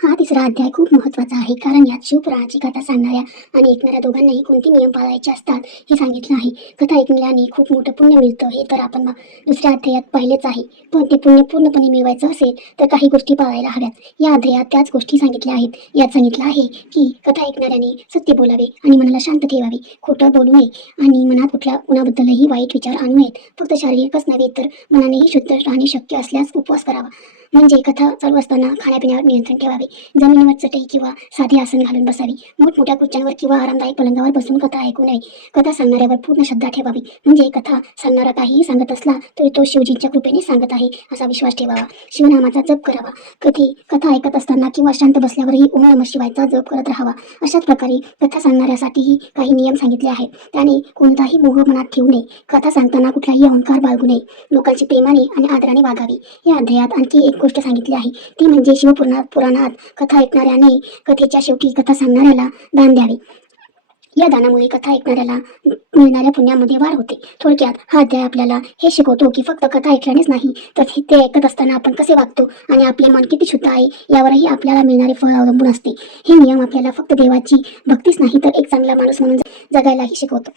हा तिसरा अध्याय खूप महत्त्वाचा आहे, कारण यात शिवपुराणाची कथा सांगणाऱ्या आणि ऐकणाऱ्या दोघांनाही कोणती नियम पाळायचे असतात हे सांगितलं आहे. कथा ऐकल्याने खूप मोठं पुण्य मिळतं हे तर आपण दुसऱ्या अध्यायात पाहिलेच आहे. पण ते पुण्य पूर्णपणे मिळवायचं असेल तर काही गोष्टी पाळायला हव्यात. या अध्यायात त्याच गोष्टी सांगितल्या आहेत. यात सांगितलं आहे की कथा ऐकणाऱ्याने सत्य बोलावे आणि मनाला शांत ठेवावे, खोटं बोलू नये आणि मनात कुणाबद्दलही वाईट विचार आणू नयेत. फक्त शारीरिकच नव्हे तर मनानेही शुद्ध राहणे शक्य असल्यास उपवास करावा. म्हणजे कथा चालू असताना खाण्यापिण्यावर नियंत्रण ठेवावे. जमिनीवर चटई किंवा साधे आसन घालून बसावी. मोठमोठ्या खुर्च्यांवर किंवा आरामदायक पलंगावर बसून कथा ऐकू नये. कथा सांगणाऱ्यावर पूर्ण श्रद्धा ठेवावी. म्हणजे कथा सांगणारा काहीही सांगत असला तरी तो शिवजींच्या कृपेने सांगत आहे असा विश्वास ठेवावा. शिवनामाचा जप करावा. कथा ऐकत असताना किंवा शांत बसल्यावरही ओम नमः शिवायचा जप करत राहावा. अशाच प्रकारे कथा सांगणाऱ्यासाठीही काही नियम सांगितले आहेत. त्याने कोणताही मोह मनात ठेवू नये. कथा सांगताना कुठलाही अहंकार बाळगू नये. लोकांची प्रेमाने आणि आदराने वागावे. या अध्यायात आणखी एक गोष्ट सांगितली आहे, ती म्हणजे पुराणात कथा ऐकणाऱ्याने कथेच्या शेवटी कथा सांगणाऱ्याला दान द्यावे. या दानामुळे कथा ऐकणाऱ्याला मिळणाऱ्या पुण्यामध्ये वाढ होते. थोडक्यात हा अध्याय आपल्याला हे शिकवतो की फक्त कथा ऐकल्यानेच नाही तर ते ऐकत असताना आपण कसे वागतो आणि आपले मन किती शुद्ध आहे यावरही आपल्याला मिळणारे फळ अवलंबून असते. हे नियम आपल्याला फक्त देवाची भक्तीच नाही तर एक चांगला माणूस म्हणून जगायलाही शिकवतो.